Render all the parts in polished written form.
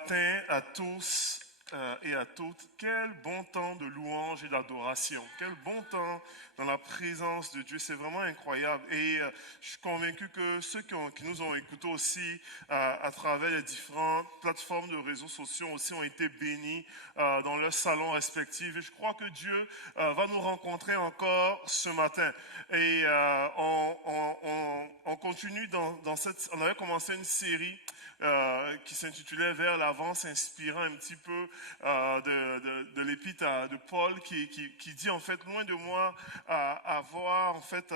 matin à tous et à toutes. Quel bon temps de louange et d'adoration. Quel bon temps dans la présence de Dieu. C'est vraiment incroyable. Et je suis convaincu que ceux qui nous ont écoutés aussi à travers les différentes plateformes de réseaux sociaux aussi ont été bénis dans leurs salons respectifs. Et je crois que Dieu va nous rencontrer encore ce matin. Et on continue dans cette... On avait commencé une série qui s'intitulait Vers l'avant, s'inspirant un petit peu de l'épître de Paul qui dit en fait, loin de moi avoir en fait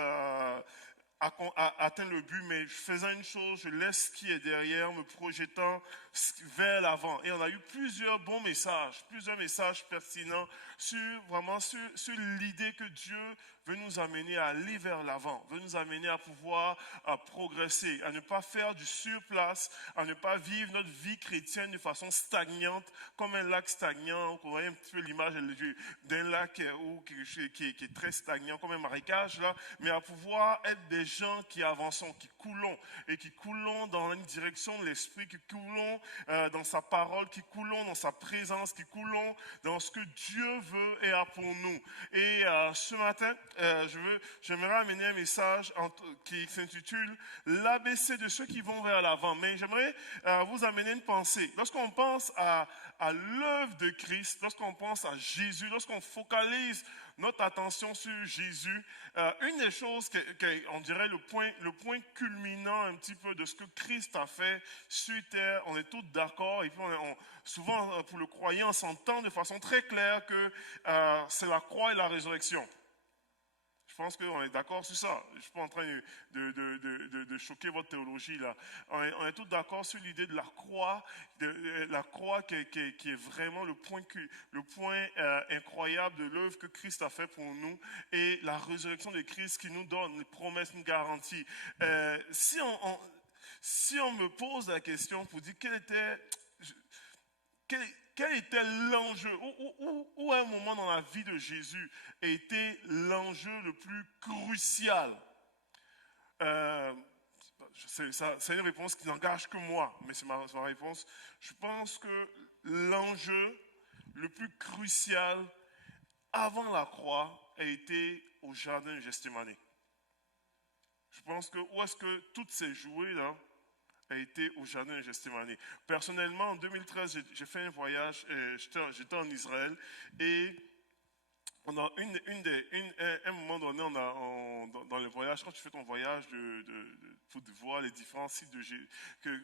atteint le but, mais faisant une chose, je laisse ce qui est derrière, me projetant vers l'avant. Et on a eu plusieurs bons messages, plusieurs messages pertinents sur l'idée que Dieu veut nous amener à aller vers l'avant, veut nous amener à pouvoir progresser, à ne pas faire du surplace, à ne pas vivre notre vie chrétienne de façon stagnante, comme un lac stagnant. Vous voyez un petit peu l'image d'un lac qui est très stagnant, comme un marécage, là, mais à pouvoir être des gens qui avancent, qui coulons, et qui coulons dans une direction de l'esprit, qui coulons dans sa parole, qui coulons dans sa présence, qui coulons dans ce que Dieu veut et a pour nous. Et ce matin, j'aimerais amener un message qui s'intitule l'ABC de ceux qui vont vers l'avant. Mais j'aimerais vous amener une pensée. Lorsqu'on pense à l'œuvre de Christ, lorsqu'on pense à Jésus, lorsqu'on focalise notre attention sur Jésus, une des choses on dirait le point culminant un petit peu de ce que Christ a fait sur terre, on est tous d'accord, et puis souvent pour le croyant, on s'entend de façon très claire que c'est la croix et la résurrection. Je pense qu'on est d'accord sur ça. Je ne suis pas en train de choquer votre théologie là. On est tous d'accord sur l'idée de la croix qui est vraiment le point incroyable de l'œuvre que Christ a fait pour nous, et la résurrection de Christ qui nous donne les promesses, une garantie. Si on me pose la question pour dire quel était l'enjeu, où à un moment dans la vie de Jésus a été l'enjeu le plus crucial? C'est une réponse qui n'engage que moi, mais c'est ma réponse. Je pense que l'enjeu le plus crucial avant la croix a été au jardin de Gethsémani. Je pense que où est-ce que toutes ces jouées-là a été au jardin de Gethsémani. Personnellement, en 2013, j'ai fait un voyage, j'étais en Israël, et on a un moment donné, dans le voyage, quand tu fais ton voyage pour voir les différents sites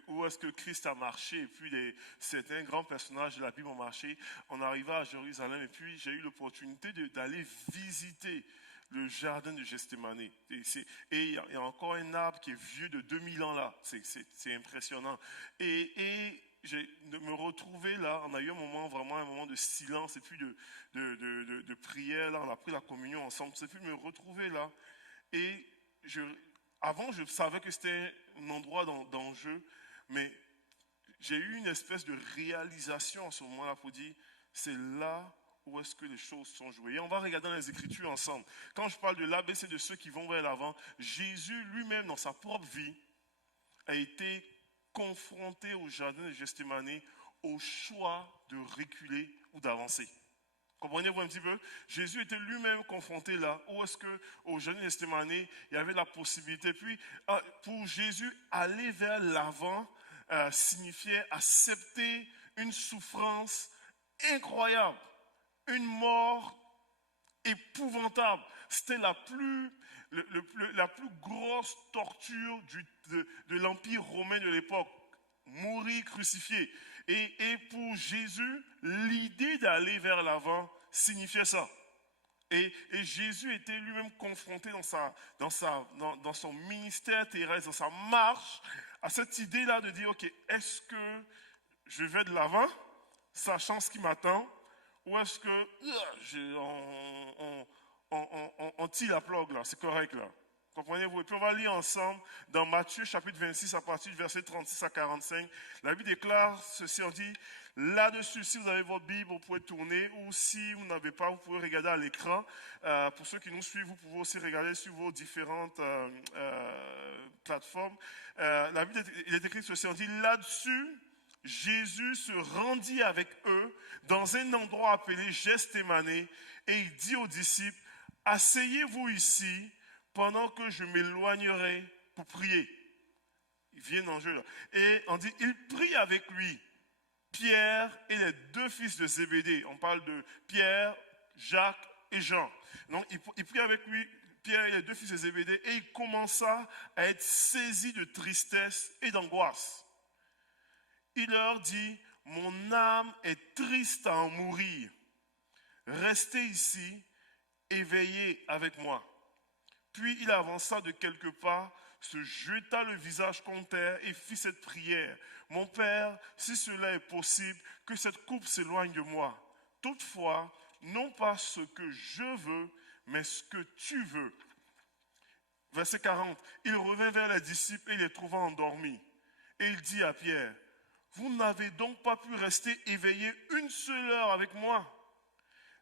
où est-ce que Christ a marché, et puis certains grands personnages de la Bible ont marché, on arriva à Jérusalem, et puis j'ai eu l'opportunité d'aller visiter le jardin de Gethsémani. Et il y a encore un arbre qui est vieux de 2000 ans là. C'est impressionnant. Et de me retrouver là, on a eu un moment de silence et puis de prière. Là, on a pris la communion ensemble. C'est puis de me retrouver là. Et avant, je savais que c'était un endroit d'enjeu, mais j'ai eu une espèce de réalisation à ce moment-là pour dire, c'est là où est-ce que les choses sont jouées. Et on va regarder dans les Écritures ensemble. Quand je parle de l'ABC de ceux qui vont vers l'avant, Jésus lui-même, dans sa propre vie, a été confronté au jardin de Gethsémani au choix de reculer ou d'avancer. Comprenez-vous un petit peu? Jésus était lui-même confronté là. Où est-ce que, au jardin de Gethsémani, il y avait la possibilité. Puis, pour Jésus, aller vers l'avant signifiait accepter une souffrance incroyable. Une mort épouvantable. C'était la plus grosse torture de l'Empire romain de l'époque. Mourir crucifié. Et pour Jésus, l'idée d'aller vers l'avant signifiait ça. Et Jésus était lui-même confronté dans son ministère terrestre, dans sa marche, à cette idée-là de dire, ok, est-ce que je vais de l'avant, sachant ce qui m'attend, ou est-ce que on tire la plug là, c'est correct là. Comprenez-vous? Et puis on va lire ensemble dans Matthieu chapitre 26 à partir du verset 36 à 45. La Bible déclare ceci, on dit, là-dessus, si vous avez votre Bible, vous pouvez tourner, ou si vous n'avez pas, vous pouvez regarder à l'écran. Pour ceux qui nous suivent, vous pouvez aussi regarder sur vos différentes plateformes. La Bible, il est écrit ceci, on dit, là-dessus, Jésus se rendit avec eux dans un endroit appelé Gethsémani et il dit aux disciples, asseyez-vous ici pendant que je m'éloignerai pour prier. Il vient en jeu là. Et on dit, il prie avec lui Pierre et les deux fils de Zébédée. On parle de Pierre, Jacques et Jean. Donc il prie avec lui Pierre et les deux fils de Zébédée et il commença à être saisi de tristesse et d'angoisse. Il leur dit, mon âme est triste à en mourir. Restez ici et veillez avec moi. Puis il avança de quelques pas, se jeta le visage contre terre et fit cette prière. Mon Père, si cela est possible, que cette coupe s'éloigne de moi. Toutefois, non pas ce que je veux, mais ce que tu veux. Verset 40. Il revint vers les disciples et les trouva endormis. Et il dit à Pierre, vous n'avez donc pas pu rester éveillé une seule heure avec moi?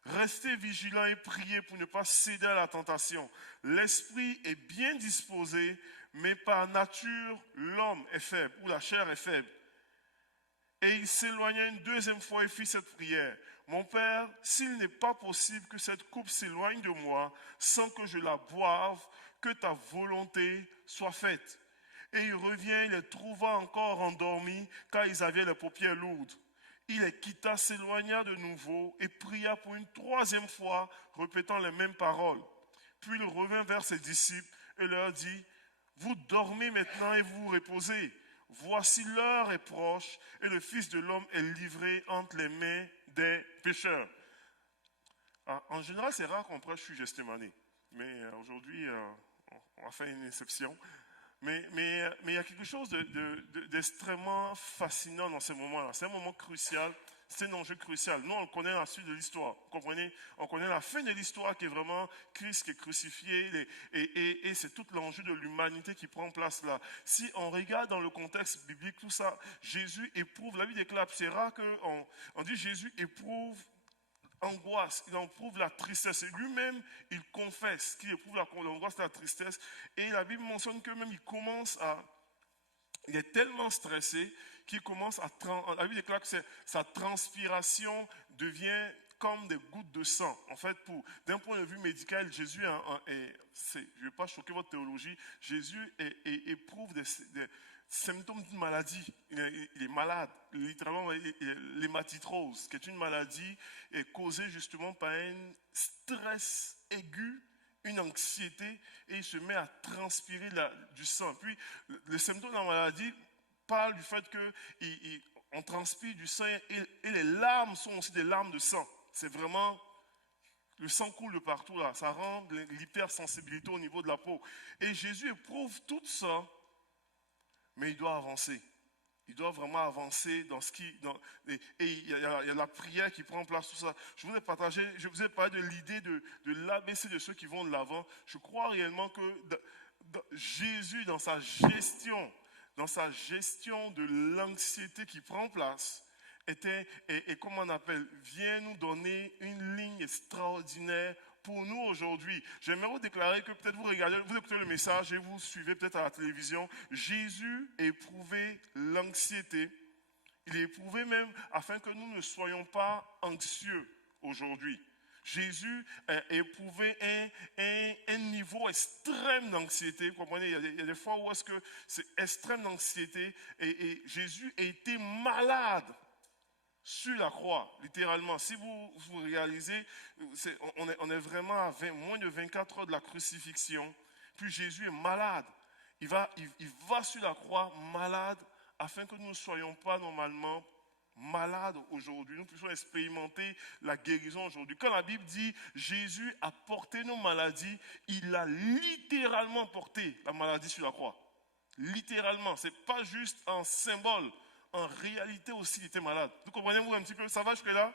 Restez vigilants et priez pour ne pas céder à la tentation. L'esprit est bien disposé, mais par nature, l'homme est faible, ou la chair est faible. Et il s'éloigna une deuxième fois et fit cette prière. Mon Père, s'il n'est pas possible que cette coupe s'éloigne de moi, sans que je la boive, que ta volonté soit faite. Et il revient, il les trouva encore endormis, car ils avaient les paupières lourdes. Il les quitta, s'éloigna de nouveau et pria pour une troisième fois, répétant les mêmes paroles. Puis il revint vers ses disciples et leur dit, vous dormez maintenant et vous vous reposez. Voici l'heure est proche et le Fils de l'homme est livré entre les mains des pécheurs. En général, c'est rare qu'on prêche sur Gethsémani, mais aujourd'hui, on va faire une exception. Mais il y a quelque chose d'extrêmement fascinant dans ce moment-là. C'est un moment crucial, c'est un enjeu crucial. Nous, on connaît la suite de l'histoire. Vous comprenez? On connaît la fin de l'histoire qui est vraiment Christ qui est crucifié et c'est tout l'enjeu de l'humanité qui prend place là. Si on regarde dans le contexte biblique, tout ça, Jésus éprouve, la Bible déclare, c'est rare qu'on dit Jésus éprouve angoisse, il éprouve la tristesse. Et lui-même, il confesse qu'il éprouve l'angoisse et la tristesse. Et la Bible mentionne que même il est tellement stressé qu'il commence la Bible déclare que sa transpiration devient comme des gouttes de sang. En fait, d'un point de vue médical, Jésus, je ne vais pas choquer votre théologie, Jésus éprouve des symptômes d'une maladie. Il est malade, littéralement l'hématitose, qui est une maladie causée justement par un stress aigu, une anxiété, et il se met à transpirer du sang. Puis, le symptôme de la maladie parle du fait qu'on transpire du sang et les larmes sont aussi des larmes de sang. C'est vraiment, le sang coule de partout là, ça rend l'hypersensibilité au niveau de la peau. Et Jésus éprouve tout ça, mais il doit avancer. Il doit vraiment avancer dans ce qui... et il y a la prière qui prend place, tout ça. Je vous ai parlé de l'idée de l'ABC de ceux qui vont de l'avant. Je crois réellement que Jésus, dans sa gestion de l'anxiété qui prend place, comment on appelle, vient nous donner une ligne extraordinaire pour nous aujourd'hui. J'aimerais vous déclarer que peut-être vous écoutez le message et vous suivez peut-être à la télévision. Jésus a éprouvé l'anxiété. Il est éprouvé même afin que nous ne soyons pas anxieux aujourd'hui. Jésus a éprouvé un niveau extrême d'anxiété. Vous comprenez, il y a des fois où est-ce que c'est extrême d'anxiété et Jésus a été malade sur la croix, littéralement. Si vous réalisez, on est vraiment à moins de 24 heures de la crucifixion. Puis Jésus est malade. Il va sur la croix malade afin que nous ne soyons pas normalement malades aujourd'hui. Nous puissions expérimenter la guérison aujourd'hui. Quand la Bible dit Jésus a porté nos maladies, il a littéralement porté la maladie sur la croix. Littéralement. Ce n'est pas juste un symbole. En réalité aussi, il était malade. Vous comprenez-vous un petit peu? Ça va jusque-là?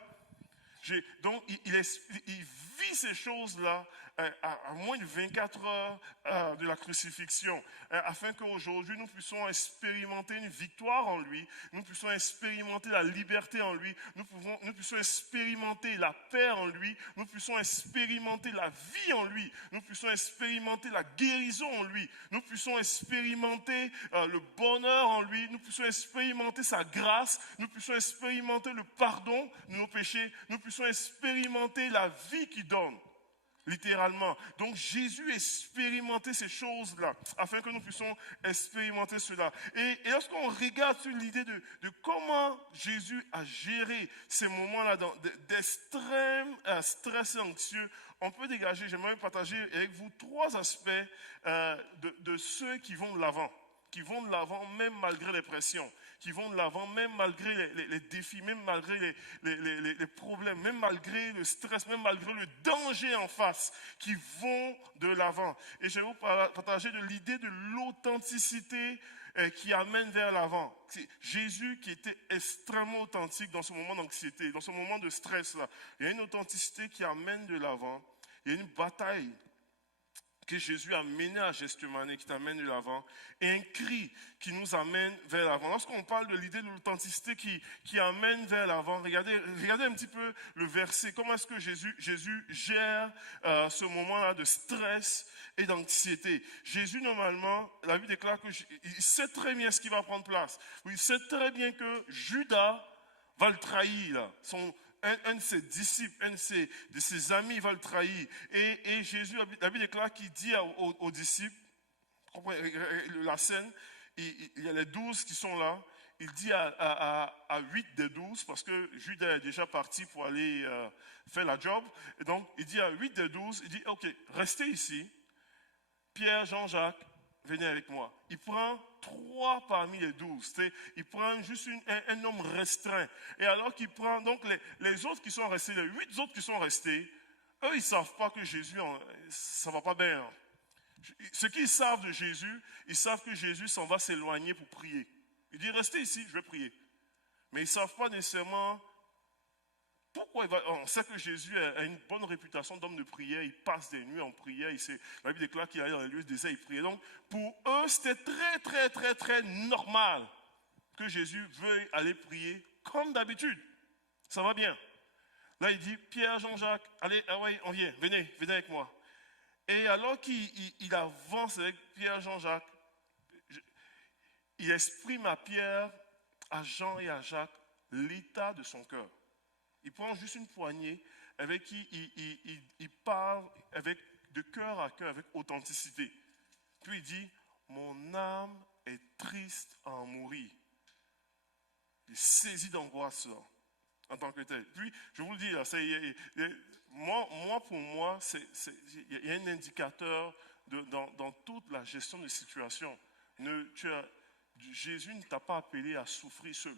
Donc, il vit ces choses-là à moins de 24 heures de la crucifixion, afin qu'aujourd'hui nous puissions expérimenter une victoire en lui, nous puissions expérimenter la liberté en lui, nous puissions expérimenter la paix en lui, nous puissions expérimenter la vie en lui, nous puissions expérimenter la guérison en lui, nous puissions expérimenter le bonheur en lui, nous puissions expérimenter sa grâce, nous puissions expérimenter le pardon de nos péchés, nous puissions expérimenter la vie qu'il donne. Littéralement. Donc Jésus expérimentait ces choses-là, afin que nous puissions expérimenter cela. Et lorsqu'on regarde sur l'idée de comment Jésus a géré ces moments-là d'extrême stress anxieux, on peut dégager, j'aimerais partager avec vous 3 aspects de ceux qui vont de l'avant. Qui vont de l'avant même malgré les pressions, qui vont de l'avant même malgré les défis, même malgré les problèmes, même malgré le stress, même malgré le danger en face, qui vont de l'avant. Et je vais vous partager de l'idée de l'authenticité qui amène vers l'avant. C'est Jésus qui était extrêmement authentique dans ce moment d'anxiété, dans ce moment de stress-là. Il y a une authenticité qui amène de l'avant. Il y a une bataille que Jésus a mené à Gethsémani, qui t'amène de l'avant, et un cri qui nous amène vers l'avant. Lorsqu'on parle de l'idée de l'authenticité qui amène vers l'avant, regardez un petit peu le verset. Comment est-ce que Jésus gère ce moment-là de stress et d'anxiété? Jésus, normalement, la Bible déclare qu'il sait très bien ce qui va prendre place. Il sait très bien que Judas va le trahir, un de ses disciples, un de ses amis va le trahir. Et Jésus, la Bible déclare qu'il dit aux disciples, la scène, il y a les 12 qui sont là, il dit à 8 des 12, parce que Judas est déjà parti pour aller faire la job, et donc il dit à 8 des 12, il dit, ok, restez ici, Pierre, Jean-Jacques, venez avec moi. Il prend 3 parmi les 12. Il prend juste un nombre restreint. Et alors qu'il prend, donc les autres qui sont restés, les 8 autres qui sont restés, eux, ils ne savent pas que Jésus, ça ne va pas bien. Ce qu'ils savent de Jésus, ils savent que Jésus s'en va s'éloigner pour prier. Il dit, restez ici, je vais prier. Mais ils ne savent pas nécessairement pourquoi on sait que Jésus a une bonne réputation d'homme de prière, il passe des nuits en prière, la Bible déclare qu'il allait dans les lieux désert, il priait. Donc, pour eux, c'était très, très, très, très normal que Jésus veuille aller prier comme d'habitude. Ça va bien. Là, il dit, Pierre, Jean-Jacques, allez, on vient, venez avec moi. Et alors qu'il avance avec Pierre, Jean-Jacques, il exprime à Pierre, à Jean et à Jacques l'état de son cœur. Il prend juste une poignée avec qui il parle de cœur à cœur, avec authenticité. Puis il dit, mon âme est triste à en mourir. Il est saisi d'angoisse en tant que tel. Puis, je vous le dis, pour moi, il y a un indicateur dans toute la gestion de situation. Jésus ne t'a pas appelé à souffrir seul.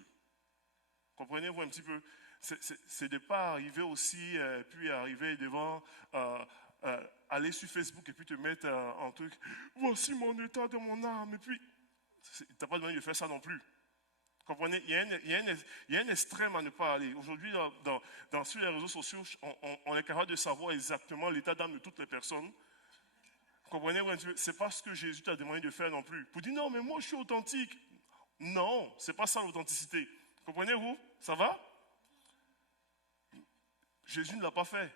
Comprenez-vous un petit peu? C'est de ne pas arriver aussi, puis arriver devant, aller sur Facebook et puis te mettre en truc, voici mon état de mon âme, et puis, tu n'as pas besoin de faire ça non plus. Comprenez? Il y a un extrême à ne pas aller. Aujourd'hui, sur les réseaux sociaux, on est capable de savoir exactement l'état d'âme de toutes les personnes. Comprenez? C'est pas ce que Jésus t'a demandé de faire non plus. Pour dire, non, mais moi, je suis authentique. Non, c'est pas ça l'authenticité. Comprenez-vous? Ça va? Jésus ne l'a pas fait.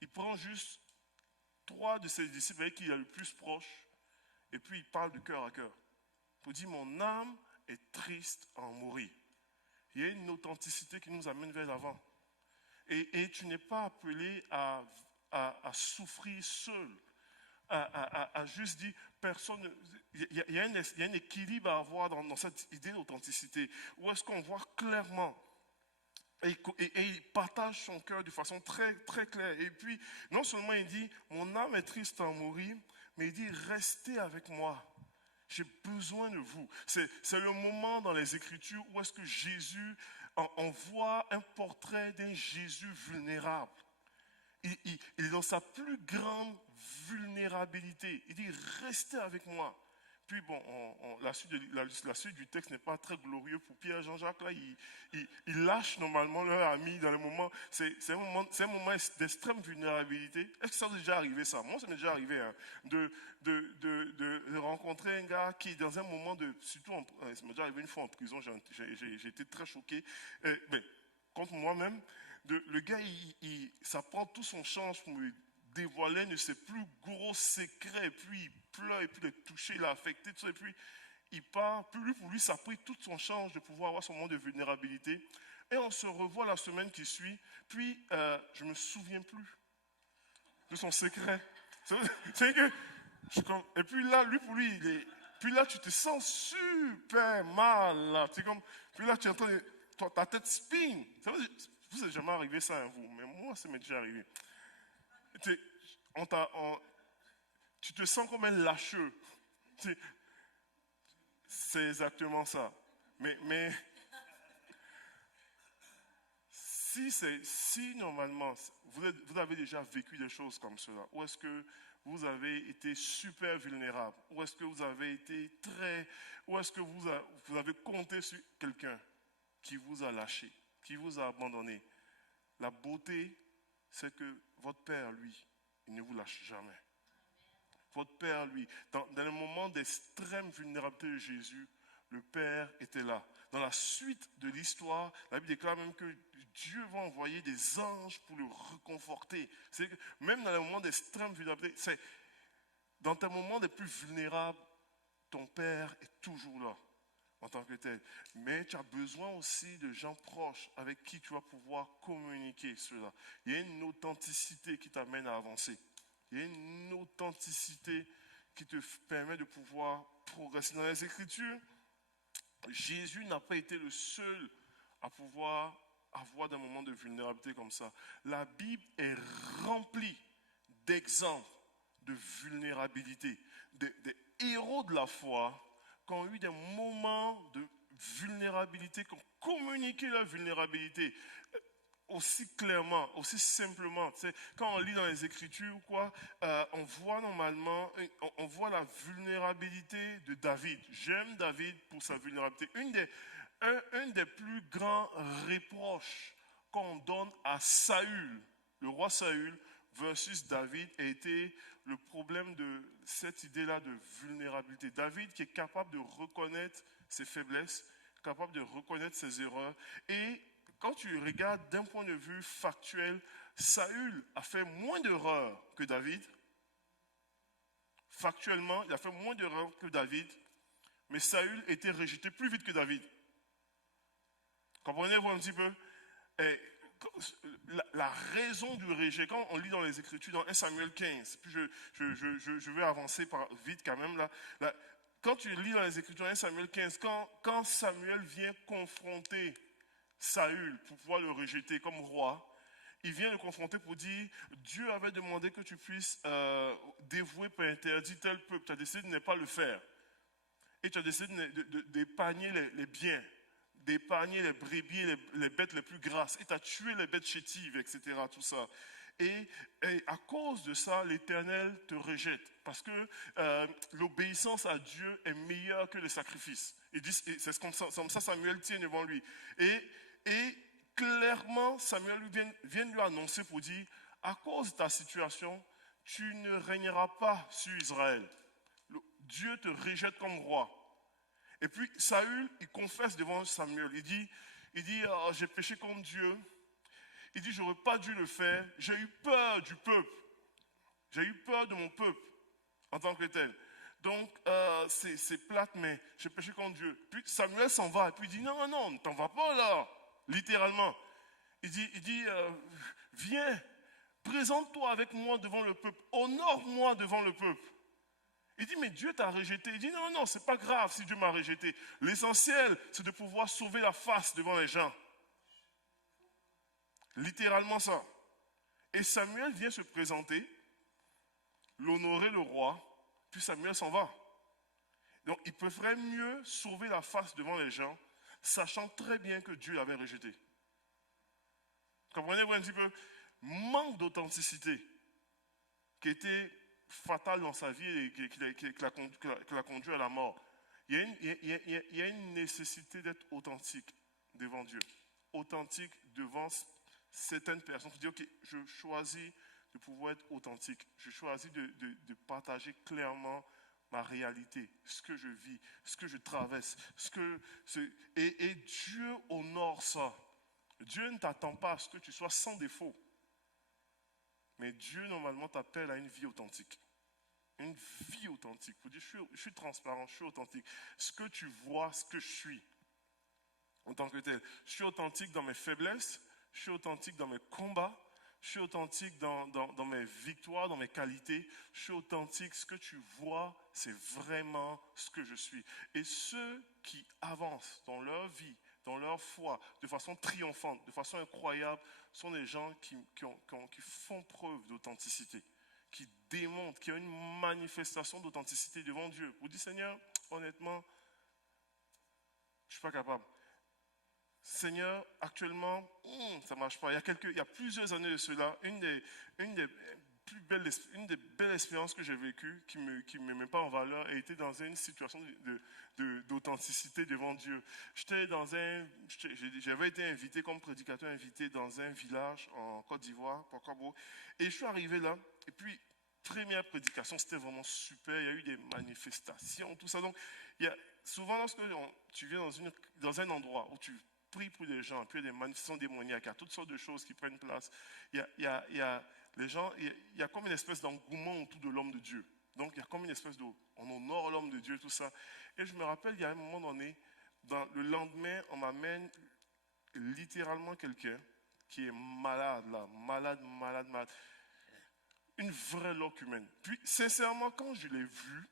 Il prend juste 3 de ses disciples avec qui il est le plus proche, et puis il parle de cœur à cœur. Pour dire, mon âme est triste à en mourir. Il y a une authenticité qui nous amène vers l'avant. Et tu n'es pas appelé à souffrir seul, à juste dire, personne. Il y a un équilibre à avoir dans cette idée d'authenticité, où est-ce qu'on voit clairement. Et il partage son cœur de façon très, très claire. Et puis, non seulement il dit, mon âme est triste à en mourir, mais il dit, restez avec moi. J'ai besoin de vous. C'est le moment dans les Écritures où est-ce que Jésus, on voit un portrait d'un Jésus vulnérable. Il est dans sa plus grande vulnérabilité. Il dit, restez avec moi. Puis bon, la suite du texte n'est pas très glorieux pour Pierre. Jean-Jacques, là, il lâche normalement leur ami dans le moment. C'est un moment d'extrême vulnérabilité. Est-ce que ça t'est déjà arrivé ça? Moi, ça m'est déjà arrivé hein, de rencontrer un gars qui, dans un moment de... Surtout, ça m'est déjà arrivé une fois en prison, j'ai été très choqué. Mais, contre moi-même, le gars, ça prend tout son change pour me dévoiler de ses plus gros secrets, et puis il pleure, et puis le toucher, il a affecté, tout ça, et puis il part, puis lui, pour lui, ça a pris tout son change de pouvoir avoir son moment de vulnérabilité, et on se revoit la semaine qui suit, puis je ne me souviens plus de son secret. C'est que, et puis là, lui, pour lui, puis là, tu te sens super mal, là, puis là, tu entends, ta tête spin, vous n'êtes jamais arrivé ça à vous, mais moi, ça m'est déjà arrivé. Tu te sens comme un lâcheux. C'est exactement ça. Mais si normalement vous avez déjà vécu des choses comme cela, ou est-ce que vous avez été super vulnérable, ou est-ce que vous avez été ou est-ce que vous avez compté sur quelqu'un qui vous a lâché, qui vous a abandonné. La beauté, c'est que votre Père, lui, il ne vous lâche jamais. Votre Père, lui, dans le moment d'extrême vulnérabilité de Jésus, le Père était là. Dans la suite de l'histoire, la Bible déclare même que Dieu va envoyer des anges pour le réconforter. C'est que même dans les moments d'extrême vulnérabilité, dans tes moments les plus vulnérables, ton Père est toujours là en tant que tel. Mais tu as besoin aussi de gens proches avec qui tu vas pouvoir communiquer cela. Il y a une authenticité qui t'amène à avancer. Il y a une authenticité qui te permet de pouvoir progresser. Dans les Écritures, Jésus n'a pas été le seul à pouvoir avoir des moments de vulnérabilité comme ça. La Bible est remplie d'exemples de vulnérabilité. Des héros de la foi qui ont eu des moments de vulnérabilité, qui ont communiqué leur vulnérabilité aussi clairement, aussi simplement. Tu sais, quand on lit dans les Écritures, on voit normalement, on voit la vulnérabilité de David. J'aime David pour sa vulnérabilité. Un des plus grands reproches qu'on donne à Saül, le roi Saül, versus David, a été le problème de cette idée-là de vulnérabilité. David qui est capable de reconnaître ses faiblesses, capable de reconnaître ses erreurs. Et quand tu regardes d'un point de vue factuel, Saül a fait moins d'erreurs que David. Factuellement, il a fait moins d'erreurs que David, mais Saül était rejeté plus vite que David. Comprenez-vous un petit peu? Et la raison du rejet, quand on lit dans les Écritures, dans 1 Samuel 15, puis je vais avancer vite quand même là, quand tu lis dans les Écritures 1 Samuel 15, quand Samuel vient confronter Saül pour pouvoir le rejeter comme roi, il vient le confronter pour dire Dieu avait demandé que tu puisses dévouer par interdit tel peuple, tu as décidé de ne pas le faire et tu as décidé d'épargner les biens, d'épargner les brebis, les bêtes les plus grasses, et tu as tué les bêtes chétives, etc. Tout ça. Et à cause de ça, l'Éternel te rejette. Parce que l'obéissance à Dieu est meilleure que le sacrifice. C'est comme ça Samuel tient devant lui. Et clairement, Samuel vient lui annoncer pour dire, à cause de ta situation, tu ne régneras pas sur Israël. Dieu te rejette comme roi. Et puis Saül, il confesse devant Samuel. Il dit oh, j'ai péché contre Dieu. Il dit, j'aurais pas dû le faire. J'ai eu peur du peuple. J'ai eu peur de mon peuple en tant que tel. Donc, c'est plate, mais j'ai péché contre Dieu. Puis Samuel s'en va. Et puis il dit, non, ne t'en vas pas là. Littéralement. Il dit viens, présente-toi avec moi devant le peuple. Honore-moi devant le peuple. Il dit, mais Dieu t'a rejeté. Il dit, non, c'est pas grave si Dieu m'a rejeté. L'essentiel, c'est de pouvoir sauver la face devant les gens. Littéralement ça. Et Samuel vient se présenter, l'honorer le roi, puis Samuel s'en va. Donc il préférait mieux sauver la face devant les gens, sachant très bien que Dieu l'avait rejeté. Comprenez-vous un petit peu? Manque d'authenticité qui était fatale dans sa vie et qui l'a conduit à la mort. Il y a une nécessité d'être authentique devant Dieu, authentique devant certaines personnes. Dire, ok, je choisis de pouvoir être authentique, je choisis de partager clairement ma réalité, ce que je vis, ce que je traverse, et Dieu honore ça. Dieu ne t'attend pas à ce que tu sois sans défaut. Mais Dieu, normalement, t'appelle à une vie authentique. Une vie authentique. Pour dire, je suis transparent, je suis authentique. Ce que tu vois, ce que je suis, en tant que tel. Je suis authentique dans mes faiblesses, je suis authentique dans mes combats, je suis authentique dans mes victoires, dans mes qualités. Je suis authentique. Ce que tu vois, c'est vraiment ce que je suis. Et ceux qui avancent dans leur vie, dans leur foi, de façon triomphante, de façon incroyable, sont des gens qui font preuve d'authenticité, qui démontrent, qui ont une manifestation d'authenticité devant Dieu. Vous dites, Seigneur, honnêtement, je ne suis pas capable. Seigneur, actuellement, ça ne marche pas. Il y a plusieurs années de cela, une des belles expériences que j'ai vécues, qui ne me met pas en valeur, a été dans une situation d'authenticité devant Dieu. J'avais été invité comme prédicateur invité dans un village en Côte d'Ivoire, Port-Cabo, et je suis arrivé là, et puis, première prédication, c'était vraiment super, il y a eu des manifestations, tout ça. Donc, souvent, lorsque tu viens dans un endroit où tu prie pour les gens, puis il y a des manifestations démoniaques, il y a toutes sortes de choses qui prennent place. Il y a comme une espèce d'engouement autour de l'homme de Dieu. Donc il y a comme une espèce on honore l'homme de Dieu, tout ça. Et je me rappelle, il y a un moment donné, le lendemain, on m'amène littéralement quelqu'un qui est malade, là, malade. Une vraie loque humaine. Puis sincèrement, quand je l'ai vu,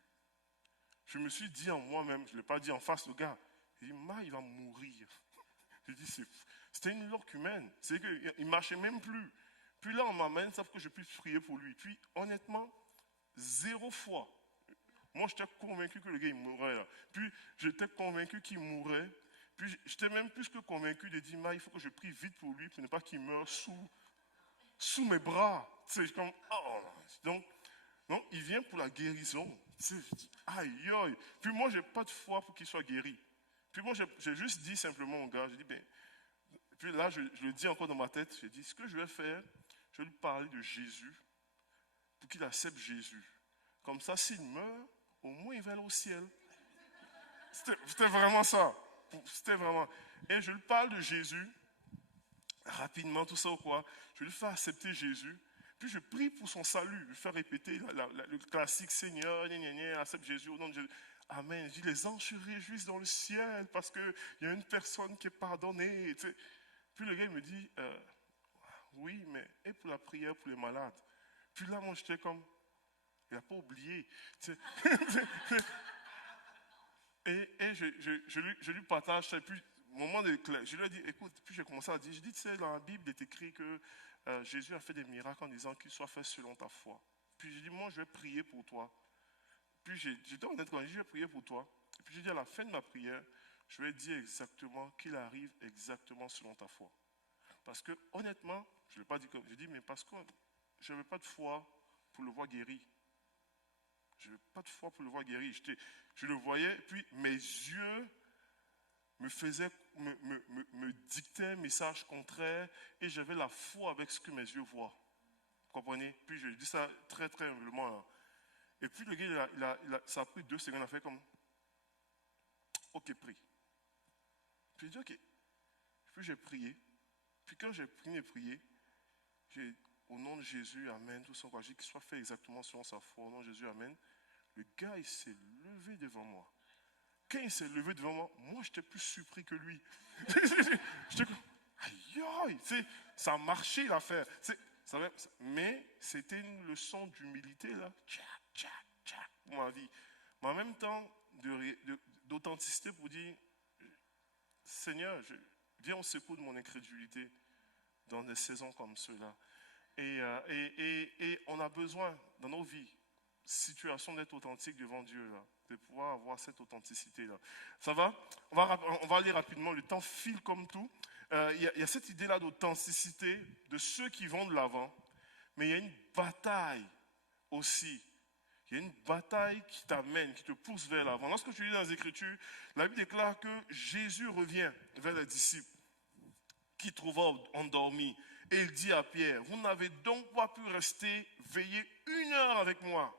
je me suis dit en moi-même, je ne l'ai pas dit en face au gars, il va mourir. Je dis, c'était une loque humaine. C'est qu'il ne marchait même plus. Puis là, on m'amène, ça pour que je puisse prier pour lui. Puis, honnêtement, 0 fois. Moi, j'étais convaincu que le gars, il mourrait là. Puis, j'étais convaincu qu'il mourrait. Puis, j'étais même plus que convaincu de dire, il faut que je prie vite pour lui, pour ne pas qu'il meure sous mes bras. C'est comme, oh. Donc, il vient pour la guérison. Je dis, aïe, aïe. Puis moi, je n'ai pas de foi pour qu'il soit guéri. Puis moi, j'ai juste dit simplement au gars, j'ai dit, puis là, je le dis encore dans ma tête, j'ai dit, ce que je vais faire, je vais lui parler de Jésus, pour qu'il accepte Jésus. Comme ça, s'il meurt, au moins il va aller au ciel. C'était vraiment ça. C'était vraiment. Et je lui parle de Jésus, rapidement, tout ça ou quoi. Je lui fais accepter Jésus. Puis je prie pour son salut, je lui fais répéter le classique Seigneur, accepte Jésus au nom de Jésus. Amen. Je dis, les anges se réjouissent dans le ciel parce qu'il y a une personne qui est pardonnée. Tu sais. Puis le gars il me dit, oui, mais et pour la prière pour les malades. Puis là, moi, j'étais comme, il n'a pas oublié. Tu sais. et je lui partage ça. Puis, moment de je lui ai dit, écoute, puis j'ai commencé à dire, je dis, tu sais, dans la Bible, il est écrit que Jésus a fait des miracles en disant qu'il soit fait selon ta foi. Puis j'ai dit, moi, je vais prier pour toi. Puis j'étais honnête quand je vais prier pour toi. Et puis j'ai dit à la fin de ma prière, je vais dire exactement qu'il arrive exactement selon ta foi. Parce que honnêtement, je ne l'ai pas dit comme je dis, mais parce que je n'avais pas de foi pour le voir guéri. Je n'avais pas de foi pour le voir guéri. Je le voyais, puis mes yeux me dictaient un message contraire et j'avais la foi avec ce que mes yeux voient. Vous comprenez? Puis je dis ça très très humblement là. Et puis le gars, ça a pris 2 secondes à faire comme, ok, prie. Puis j'ai dit, ok. Puis j'ai prié. Puis quand j'ai prié, j'ai au nom de Jésus, amen, tout ça, j'ai dit qu'il soit fait exactement selon sa foi, au nom de Jésus, amen. Le gars, il s'est levé devant moi. Quand il s'est levé devant moi, moi, j'étais plus surpris que lui. J'étais comme, aïe, aïe, ça a marché l'affaire. Mais c'était une leçon d'humilité, là. Pour ma vie. Mais en même temps, d'authenticité pour dire, Seigneur, viens au secours de mon incrédulité dans des saisons comme ceux-là. Et on a besoin, dans nos vies, situation d'être authentique devant Dieu, là, de pouvoir avoir cette authenticité-là. Ça va? On va aller rapidement, le temps file comme tout. Il y a cette idée-là d'authenticité de ceux qui vont de l'avant, mais il y a une bataille aussi Il y a une bataille qui t'amène, qui te pousse vers l'avant. Lorsque tu lis dans les Écritures, la Bible déclare que Jésus revient vers les disciples qui trouvaient endormis. Et il dit à Pierre, vous n'avez donc pas pu rester veiller 1 heure avec moi.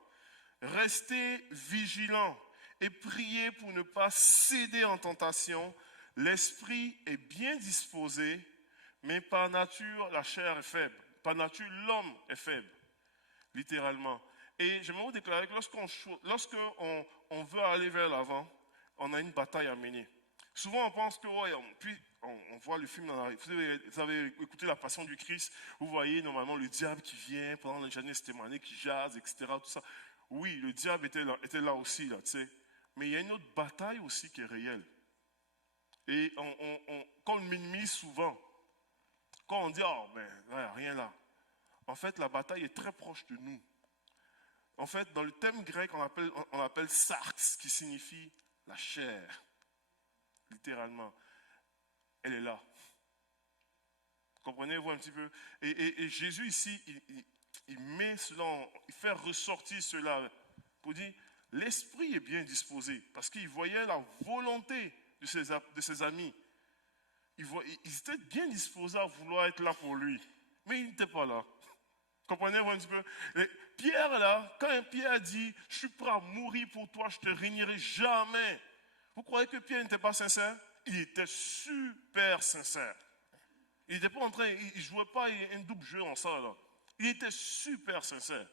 Restez vigilants et priez pour ne pas céder en tentation. L'esprit est bien disposé, mais par nature, la chair est faible. Par nature, l'homme est faible, littéralement. Et j'aimerais vous déclarer que lorsqu'on veut aller vers l'avant, on a une bataille à mener. Souvent, on pense que, ouais, on voit le film dans la... Vous avez écouté La Passion du Christ, vous voyez normalement le diable qui vient pendant les Janus Témané, qui jase, etc. Tout ça. Oui, le diable était là aussi, là, tu sais. Mais il y a une autre bataille aussi qui est réelle. Et quand on minimise souvent, quand on dit, oh, ben, il n'y a rien là. En fait, la bataille est très proche de nous. En fait, dans le thème grec, on appelle sarx, qui signifie la chair. Littéralement. Elle est là. Comprenez-vous un petit peu? Et Jésus ici, il met cela, il fait ressortir cela pour dire, l'esprit est bien disposé, parce qu'il voyait la volonté de ses amis. Ils étaient bien disposés à vouloir être là pour lui, mais ils n'étaient pas là. Comprenez-vous un petit peu? Et Pierre, là, quand Pierre dit, je suis prêt à mourir pour toi, je ne te régnerai jamais. Vous croyez que Pierre n'était pas sincère? Il était super sincère. Il n'était pas en train, il ne jouait pas un double jeu en ça, là. Il était super sincère.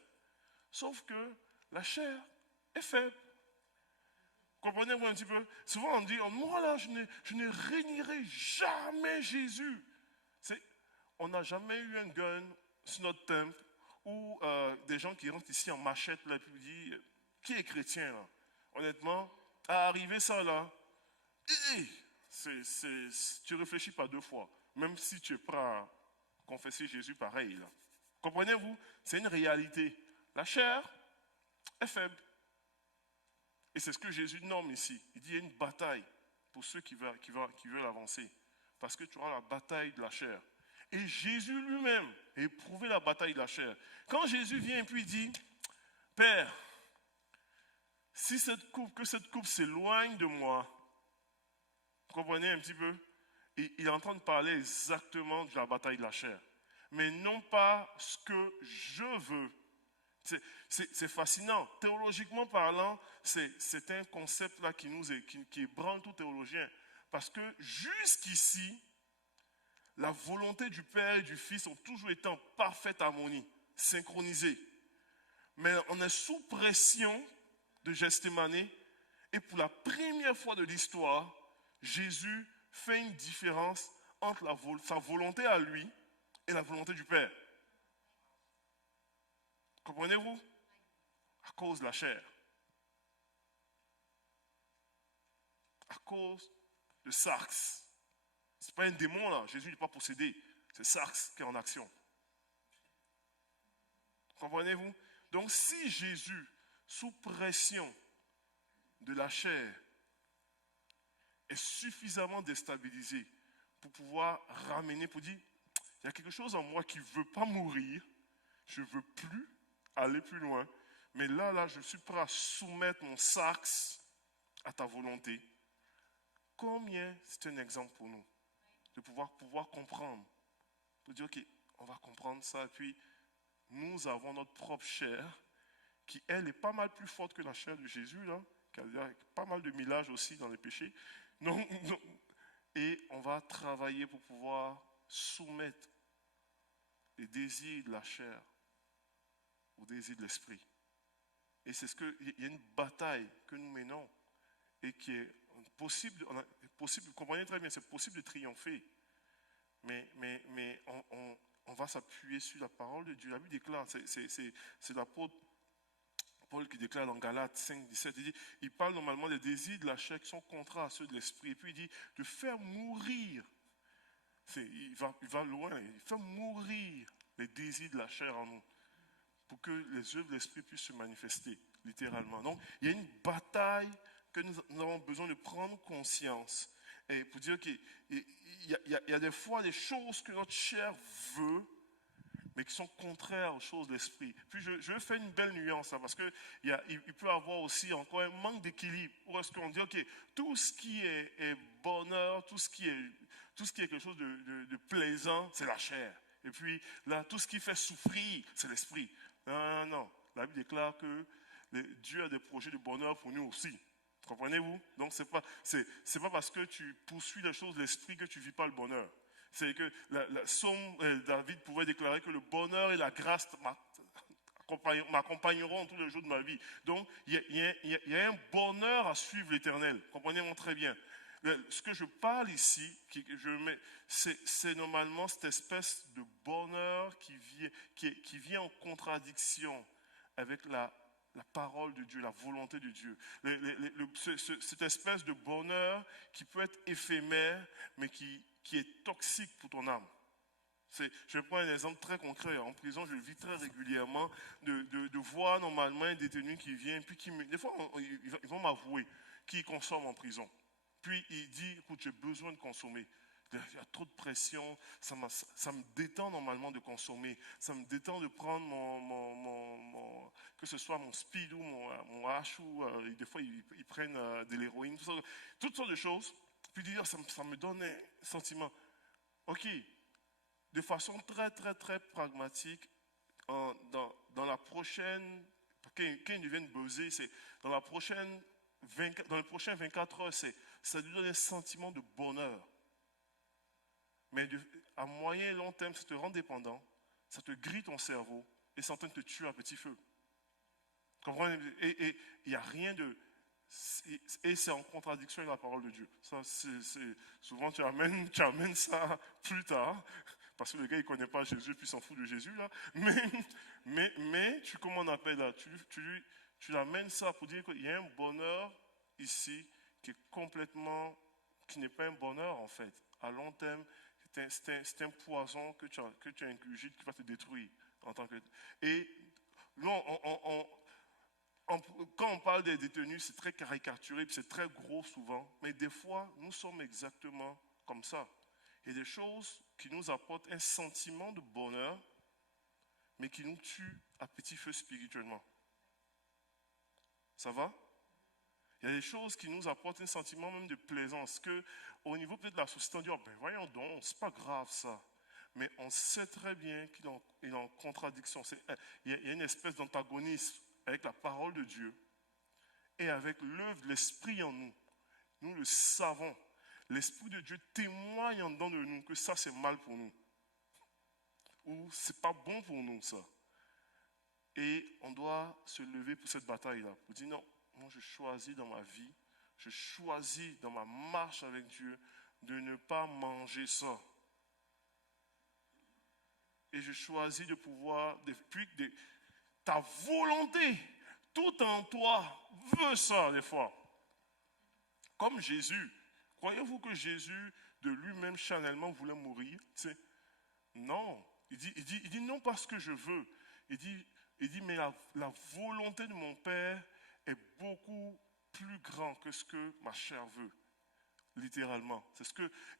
Sauf que la chair est faible. Comprenez-vous un petit peu? Souvent on dit, moi là, je ne régnerai jamais Jésus. On n'a jamais eu un gun sur notre temple ou des gens qui rentrent ici en machette là, et puis disent, qui est chrétien là? Honnêtement, à arriver ça là, tu réfléchis pas 2 fois, même si tu es prêt à confesser Jésus pareil là. Comprenez-vous? C'est une réalité. La chair est faible. Et c'est ce que Jésus nomme ici. Il dit, il y a une bataille pour ceux qui veulent avancer. Parce que tu auras la bataille de la chair. Et Jésus lui-même a éprouvé la bataille de la chair. Quand Jésus vient et puis dit, Père, si cette coupe s'éloigne de moi, vous comprenez un petit peu? Et il est en train de parler exactement de la bataille de la chair. Mais non pas ce que je veux. C'est fascinant. Théologiquement parlant, c'est un concept là qui ébranle tout théologien. Parce que jusqu'ici, la volonté du Père et du Fils ont toujours été en parfaite harmonie, synchronisée. Mais on est sous pression de Gethsémani, et pour la première fois de l'histoire, Jésus fait une différence entre sa volonté à lui et la volonté du Père. Comprenez-vous? À cause de la chair. À cause de Sarx. Ce n'est pas un démon là, Jésus n'est pas possédé. C'est Sarx qui est en action. Comprenez-vous? Donc si Jésus, sous pression de la chair, est suffisamment déstabilisé pour pouvoir ramener, pour dire, il y a quelque chose en moi qui ne veut pas mourir, je ne veux plus aller plus loin, mais là, je suis prêt à soumettre mon Sarx à ta volonté. Combien c'est un exemple pour nous de pouvoir comprendre, de dire, ok, on va comprendre ça, et puis nous avons notre propre chair, qui elle est pas mal plus forte que la chair de Jésus, là, qui a pas mal de millage aussi dans les péchés. Non, et on va travailler pour pouvoir soumettre les désirs de la chair aux désirs de l'esprit. Et c'est il y a une bataille que nous menons et qui est possible, vous comprenez très bien, c'est possible de triompher. Mais on va s'appuyer sur la parole de Dieu. La Bible déclare, c'est l'apôtre Paul qui déclare dans Galates 5, 17, il parle normalement des désirs de la chair qui sont contraires à ceux de l'esprit. Et puis il dit de faire mourir, il va loin, il fait mourir les désirs de la chair en nous pour que les œuvres de l'esprit puissent se manifester, littéralement. Donc il y a une bataille que nous avons besoin de prendre conscience. Et pour dire qu'il y a des fois des choses que notre chair veut, mais qui sont contraires aux choses de l'esprit. Puis je vais faire une belle nuance, hein, parce qu'il peut y avoir aussi encore un manque d'équilibre. Où est-ce qu'on dit, OK, tout ce qui est bonheur, tout ce qui est quelque chose de plaisant, c'est la chair. Et puis là, tout ce qui fait souffrir, c'est l'esprit. Non, non, non. La Bible déclare que Dieu a des projets de bonheur pour nous aussi. Comprenez-vous? Donc, c'est pas parce que tu poursuis les choses de l'esprit que tu ne vis pas le bonheur. C'est que David pouvait déclarer que le bonheur et la grâce m'accompagneront tous les jours de ma vie. Donc, il y a un bonheur à suivre l'Éternel. Comprenez-moi très bien. Ce que je parle ici, c'est normalement cette espèce de bonheur qui vient en contradiction avec la parole de Dieu, la volonté de Dieu. Cette espèce de bonheur qui peut être éphémère, mais qui est toxique pour ton âme. Je prends un exemple très concret. En prison, je le vis très régulièrement, de voir normalement un détenu qui vient, puis des fois, ils vont m'avouer qu'ils consomment en prison. Puis il dit, écoute, j'ai besoin de consommer. Il y a trop de pression, ça me détend normalement de consommer. Ça me détend de prendre que ce soit mon speed ou mon H, ou des fois ils prennent de l'héroïne, toutes sortes de choses. Puis dire, ça me donne un sentiment. OK, de façon très, très, très pragmatique, dans la prochaine, quand ils deviennent buzzés, c'est dans les prochaines 24 heures, ça lui donne un sentiment de bonheur. Mais à moyen et long terme, ça te rend dépendant, ça te grille ton cerveau et c'est en train de te tuer à petit feu. Comprenez? Et il n'y a rien de... Et c'est en contradiction avec la parole de Dieu. Ça, souvent, tu amènes ça plus tard, parce que le gars, il ne connaît pas Jésus, puis il s'en fout de Jésus, là. Mais comment on appelle là? Tu l'amènes ça pour dire qu'il y a un bonheur ici qui n'est pas un bonheur, en fait. À long terme, c'est un poison que tu as ingurgité qui va te détruire en tant que... Et là, quand on parle des détenus, c'est très caricaturé, c'est très gros souvent, mais des fois, nous sommes exactement comme ça. Il y a des choses qui nous apportent un sentiment de bonheur, mais qui nous tuent à petit feu spirituellement. Ça va? Il y a des choses qui nous apportent un sentiment même de plaisance, que au niveau peut-être de la société, on dit, oh, ben voyons donc, c'est pas grave ça. Mais on sait très bien qu'il est en contradiction. Il y a une espèce d'antagonisme avec la parole de Dieu et avec l'œuvre de l'Esprit en nous. Nous le savons. L'Esprit de Dieu témoigne en dedans de nous que ça c'est mal pour nous. Ou c'est pas bon pour nous ça. Et on doit se lever pour cette bataille-là. Pour dire non, moi je choisis dans ma vie, je choisis dans ma marche avec Dieu de ne pas manger ça. Et je choisis de pouvoir, depuis ta volonté, tout en toi, veut ça des fois. Comme Jésus. Croyez-vous que Jésus, de lui-même, charnellement, voulait mourir? Non. Il dit non parce que je veux. Il dit mais la volonté de mon Père est beaucoup plus grande que ce que ma chair veut. Littéralement.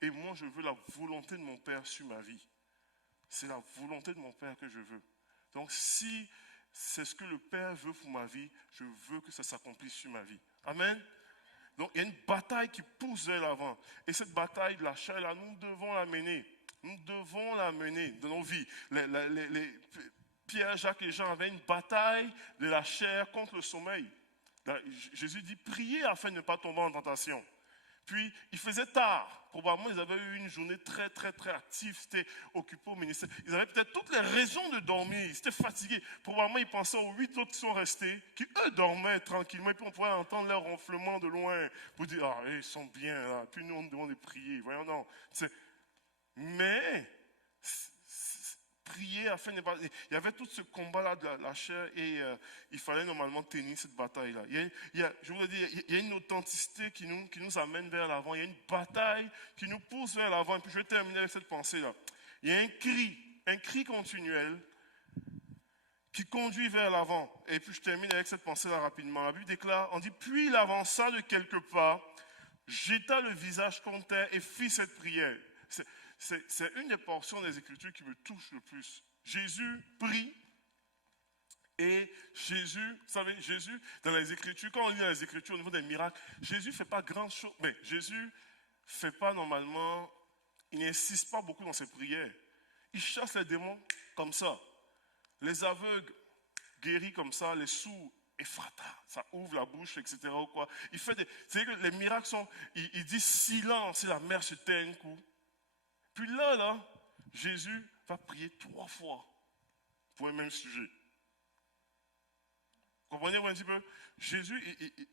Et moi, je veux la volonté de mon Père sur ma vie. C'est la volonté de mon Père que je veux. Donc, si c'est ce que le Père veut pour ma vie, je veux que ça s'accomplisse sur ma vie. Amen. Donc, il y a une bataille qui pousse vers l'avant. Et cette bataille de la chair, là, nous devons la mener. Nous devons la mener dans nos vies. Pierre, Jacques et Jean avaient une bataille de la chair contre le sommeil. Là, Jésus dit, priez afin de ne pas tomber en tentation. Puis, il faisait tard. Probablement, ils avaient eu une journée très, très, très active. C'était occupé au ministère. Ils avaient peut-être toutes les raisons de dormir. Ils étaient fatigués. Probablement, ils pensaient aux 8 autres qui sont restés, qui, eux, dormaient tranquillement. Et puis, on pouvait entendre leur ronflement de loin pour dire, ah, ils sont bien là. Puis, nous, on nous demande de prier. Voyons, non. Mais, prier afin de ne pas... Il y avait tout ce combat-là de la chair et il fallait normalement tenir cette bataille-là. Je voudrais dire, il y a une authenticité qui nous amène vers l'avant. Il y a une bataille qui nous pousse vers l'avant. Et puis je vais terminer avec cette pensée-là. Il y a un cri continuel qui conduit vers l'avant. Et puis je termine avec cette pensée-là rapidement. La Bible déclare, on dit, puis il avança de quelque part, jeta le visage contre terre et fit cette prière. C'est une des portions des Écritures qui me touche le plus. Jésus prie. Et Jésus, vous savez, Jésus, dans les Écritures, quand on lit dans les Écritures au niveau des miracles, Jésus ne fait pas grand chose. Mais Jésus fait pas normalement, il n'insiste pas beaucoup dans ses prières. Il chasse les démons comme ça. Les aveugles guéris comme ça, les sourds, Ephrata, ça ouvre la bouche, etc. Ou quoi. Il fait des, c'est-à-dire que les miracles sont, il dit silence et la mer se tait un coup. Puis là, Jésus va prier 3 fois pour un même sujet. Comprenez un petit peu? Jésus,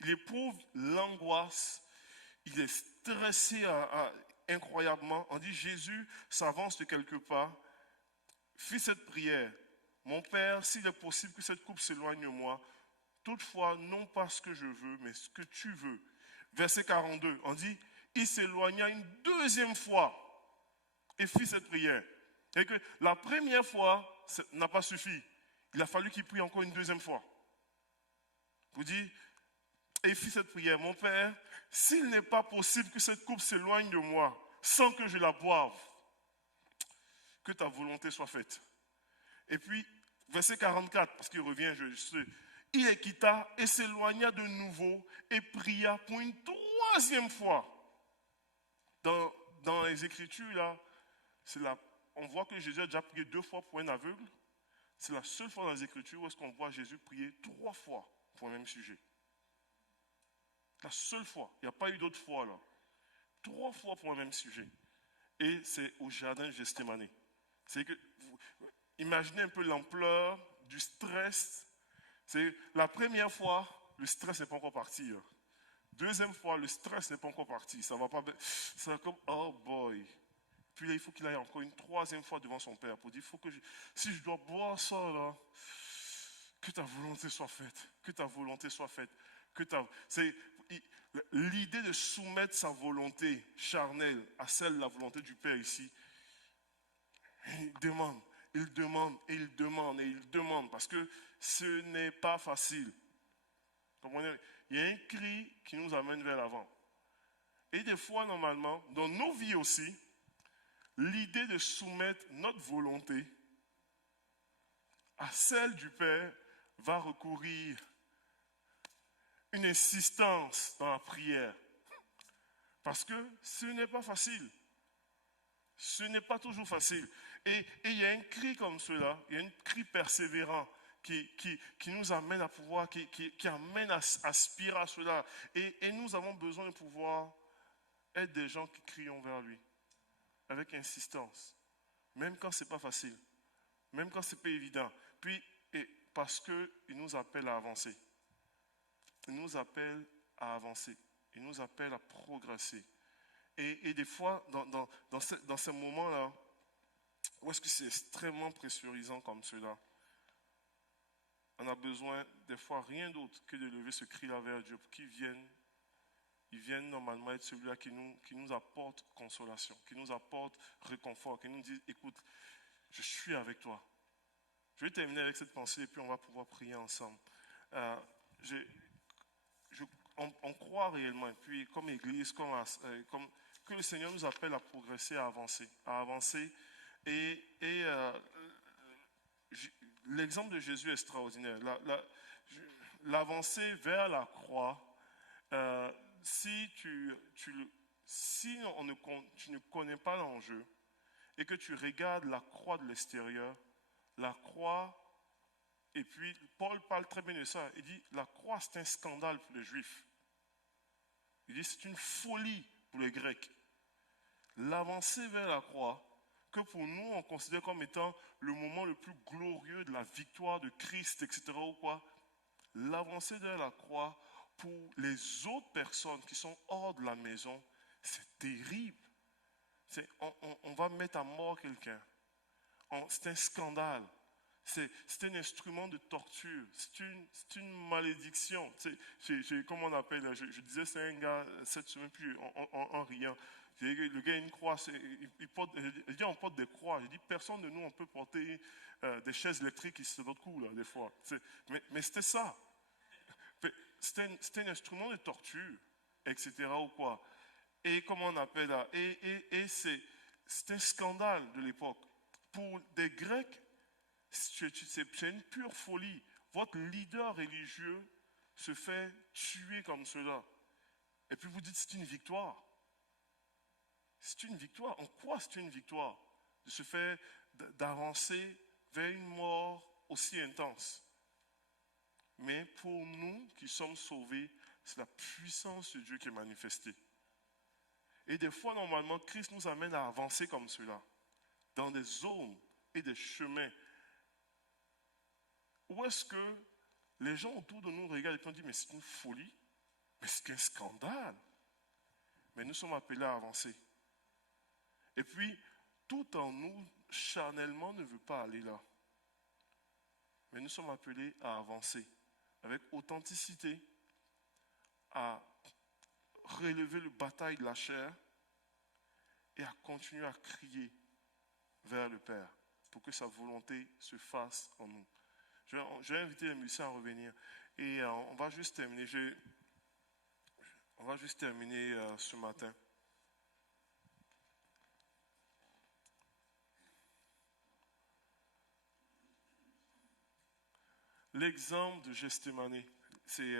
il éprouve l'angoisse, il est stressé incroyablement. On dit Jésus s'avance de quelque part, fit cette prière. Mon Père, s'il est possible que cette coupe s'éloigne de moi, toutefois, non pas ce que je veux, mais ce que tu veux. Verset 42, on dit, il s'éloigna une deuxième fois et fit cette prière. Et que la première fois, ça n'a pas suffi. Il a fallu qu'il prie encore une deuxième fois. Vous dites, et il fit cette prière, mon Père, s'il n'est pas possible que cette coupe s'éloigne de moi, sans que je la boive, que ta volonté soit faite. Et puis, verset 44, parce qu'il revient, je sais, il les quitta et s'éloigna de nouveau et pria pour une 3e fois. Dans les Écritures, là, on voit que Jésus a déjà prié 2 fois pour un aveugle. C'est la seule fois dans les Écritures où est-ce qu'on voit Jésus prier 3 fois pour le même sujet. La seule fois. Il n'y a pas eu d'autres fois là. 3 fois pour le même sujet. Et c'est au jardin de Gethsémani. C'est que, imaginez un peu l'ampleur du stress. C'est la première fois, le stress n'est pas encore parti. Là. Deuxième fois, le stress n'est pas encore parti. Ça va pas. Ça va comme, oh boy. Puis là, il faut qu'il aille encore une 3e fois devant son père pour dire, si je dois boire ça là, que ta volonté soit faite, que ta volonté soit faite, l'idée de soumettre sa volonté charnelle à celle de la volonté du Père ici. Il demande, il demande, et il demande, et il demande, parce que ce n'est pas facile. Comprenez? Il y a un cri qui nous amène vers l'avant. Et des fois, normalement, dans nos vies aussi, l'idée de soumettre notre volonté à celle du Père va recourir une insistance dans la prière. Parce que ce n'est pas facile. Ce n'est pas toujours facile. Et il y a un cri comme cela, il y a un cri persévérant qui nous amène à pouvoir, qui amène à aspirer à cela. Et nous avons besoin de pouvoir être des gens qui crient vers lui, avec insistance. Même quand ce n'est pas facile, même quand ce n'est pas évident. Puis, parce qu'il nous appelle à avancer. Il nous appelle à avancer. Il nous appelle à progresser. Et des fois, dans ces moments-là, où est-ce que c'est extrêmement pressurisant comme cela, on a besoin, des fois, rien d'autre que de lever ce cri-là vers Dieu pour qu'il vienne normalement être celui-là qui nous apporte consolation, qui nous apporte réconfort, qui nous dit, écoute, je suis avec toi. Je vais terminer avec cette pensée et puis on va pouvoir prier ensemble. On croit réellement, et puis comme Église, comme que le Seigneur nous appelle à progresser, à avancer. Et l'exemple de Jésus est extraordinaire. L'avancée vers la croix, si tu ne connais pas l'enjeu et que tu regardes la croix de l'extérieur, la croix, et puis Paul parle très bien de ça, il dit la croix c'est un scandale pour les Juifs. Il dit c'est une folie pour les Grecs. L'avancée vers la croix, que pour nous on considère comme étant le moment le plus glorieux de la victoire de Christ, etc. ou quoi, l'avancée vers la croix, pour les autres personnes qui sont hors de la maison, c'est terrible. On va mettre à mort quelqu'un. C'est un scandale. C'est un instrument de torture. C'est une malédiction. Comment on appelle, je disais, c'est un gars, cette semaine, puis en riant. Le gars a une croix, il dit on porte des croix. Je dis personne de nous, on peut porter des chaises électriques, c'est d'autres coups, là, des fois. Mais c'était ça. C'était un instrument de torture, etc. ou quoi. Et comment on appelle là? Et c'est un scandale de l'époque. Pour des Grecs, C'est une pure folie. Votre leader religieux se fait tuer comme cela. Et puis vous dites c'est une victoire. C'est une victoire. En quoi c'est une victoire? De se faire d'avancer vers une mort aussi intense. Mais pour nous qui sommes sauvés, c'est la puissance de Dieu qui est manifestée. Et des fois, normalement, Christ nous amène à avancer comme cela, dans des zones et des chemins où est-ce que les gens autour de nous regardent et disent, mais c'est une folie, mais c'est un scandale. Mais nous sommes appelés à avancer. Et puis, tout en nous, charnellement, ne veut pas aller là. Mais nous sommes appelés à avancer avec authenticité, à relever le bataille de la chair et à continuer à crier vers le Père pour que sa volonté se fasse en nous. Je vais inviter les musiciens à revenir et on va juste terminer. On va juste terminer ce matin. L'exemple de Gethsémani, c'est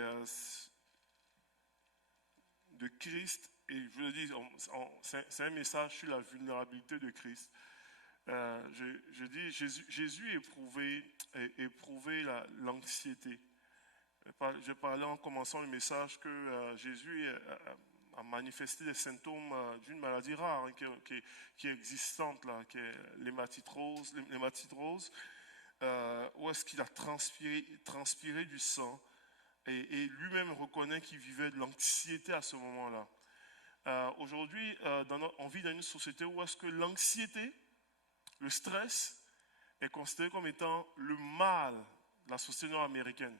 de Christ, et je vous le dis, c'est un message sur la vulnérabilité de Christ. Je dis, Jésus éprouvait l'anxiété. Je parlais en commençant le message que Jésus a manifesté des symptômes d'une maladie rare hein, qui est existante, là, qui est l'hématite rose, où est-ce qu'il a transpiré du sang et lui-même reconnaît qu'il vivait de l'anxiété à ce moment-là. Aujourd'hui, on vit dans une société où est-ce que l'anxiété, le stress est considéré comme étant le mal de la société nord-américaine.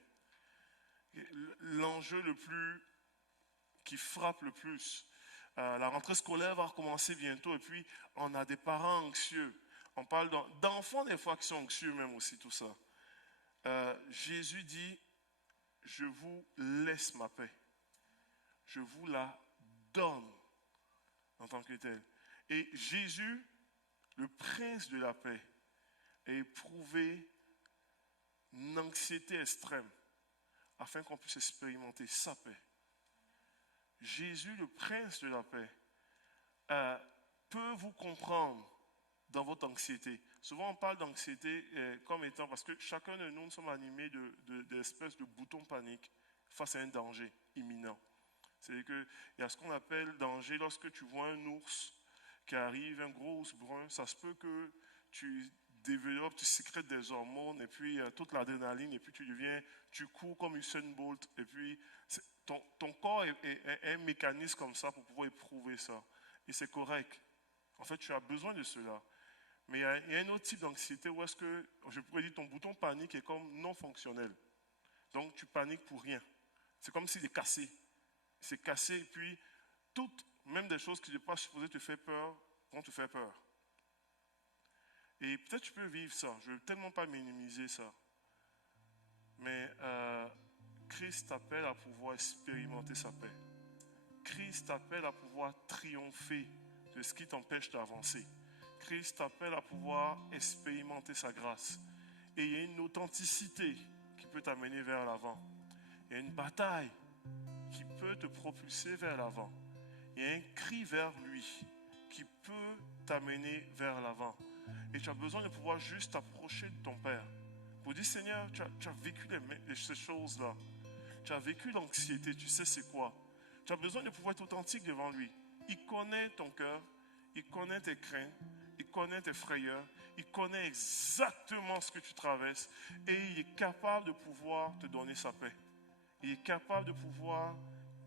L'enjeu qui frappe le plus. La rentrée scolaire va recommencer bientôt et puis on a des parents anxieux. On parle d'enfants des fois qui sont anxieux même aussi, tout ça. Jésus dit, je vous laisse ma paix. Je vous la donne en tant que tel. Et Jésus, le prince de la paix, a éprouvé une anxiété extrême afin qu'on puisse expérimenter sa paix. Jésus, le prince de la paix, peut vous comprendre dans votre anxiété. Souvent, on parle d'anxiété comme étant, parce que chacun de nous sommes animés d'espèces de boutons paniques face à un danger imminent. C'est-à-dire qu'il y a ce qu'on appelle danger lorsque tu vois un ours qui arrive, un gros ours brun, ça se peut que tu développes, tu sécrètes des hormones et puis toute l'adrénaline et puis tu cours comme Usain Bolt et puis ton corps est un mécanisme comme ça pour pouvoir éprouver ça. Et c'est correct. En fait, tu as besoin de cela. Mais il y a un autre type d'anxiété où est-ce que, je pourrais dire, ton bouton panique est comme non fonctionnel. Donc, tu paniques pour rien. C'est comme s'il est cassé. C'est cassé et puis, même des choses qui ne sont pas supposées te faire peur, vont te faire peur. Et peut-être tu peux vivre ça. Je ne veux tellement pas minimiser ça. Mais Christ t'appelle à pouvoir expérimenter sa paix. Christ t'appelle à pouvoir triompher de ce qui t'empêche d'avancer. Christ t'appelle à pouvoir expérimenter sa grâce. Et il y a une authenticité qui peut t'amener vers l'avant. Il y a une bataille qui peut te propulser vers l'avant. Il y a un cri vers lui qui peut t'amener vers l'avant. Et tu as besoin de pouvoir juste t'approcher de ton Père. Pour dire, Seigneur, tu as vécu ces choses-là. Tu as vécu l'anxiété, tu sais c'est quoi. Tu as besoin de pouvoir être authentique devant lui. Il connaît ton cœur, il connaît tes craintes, il connaît tes frayeurs, il connaît exactement ce que tu traverses et il est capable de pouvoir te donner sa paix. Il est capable de pouvoir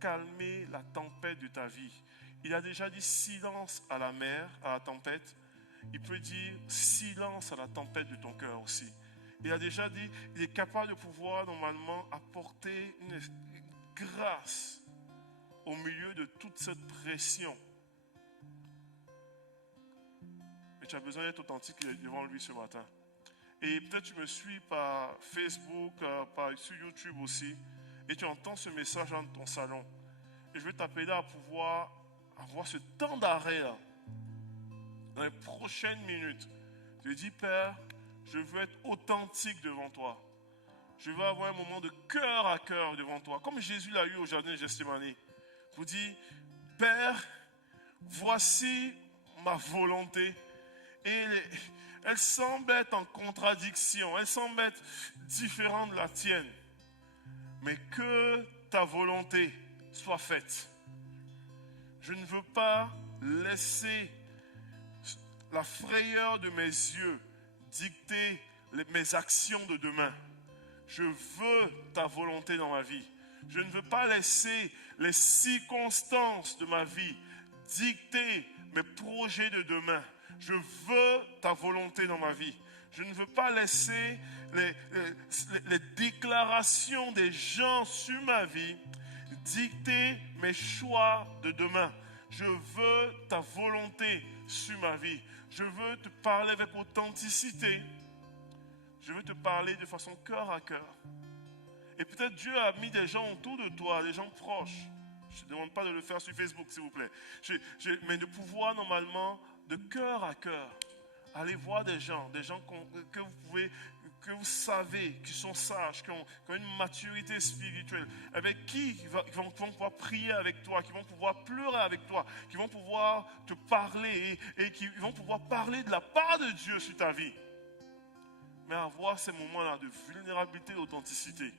calmer la tempête de ta vie. Il a déjà dit silence à la mer, à la tempête. Il peut dire silence à la tempête de ton cœur aussi. Il a déjà dit, il est capable de pouvoir normalement apporter une grâce au milieu de toute cette pression. Mais tu as besoin d'être authentique devant lui ce matin. Et peut-être tu me suis par Facebook, sur YouTube aussi, et tu entends ce message dans ton salon. Et je vais t'appeler à pouvoir avoir ce temps d'arrêt là, dans les prochaines minutes. Je dis, Père, Je veux être authentique devant toi. Je veux avoir un moment de cœur à cœur devant toi. Comme Jésus l'a eu au jardin de Gethsémani. Vous dit, Père, voici ma volonté. Et elle semble être en contradiction. Elle semble être différente de la tienne. Mais que ta volonté soit faite. Je ne veux pas laisser la frayeur de mes yeux dicter mes actions de demain. Je veux ta volonté dans ma vie. Je ne veux pas laisser les circonstances de ma vie dicter mes projets de demain. Je veux ta volonté dans ma vie. Je ne veux pas laisser les déclarations des gens sur ma vie dicter mes choix de demain. Je veux ta volonté sur ma vie. Je veux te parler avec authenticité. Je veux te parler de façon cœur à cœur. Et peut-être Dieu a mis des gens autour de toi, des gens proches. Je ne demande pas de le faire sur Facebook, s'il vous plaît. Mais de pouvoir normalement, de cœur à cœur, aller voir des gens que vous savez, qui sont sages, qui ont une maturité spirituelle, avec qui vont pouvoir prier avec toi, qui vont pouvoir pleurer avec toi, qui vont pouvoir te parler et qui vont pouvoir parler de la part de Dieu sur ta vie. Mais avoir ces moments-là de vulnérabilité et d'authenticité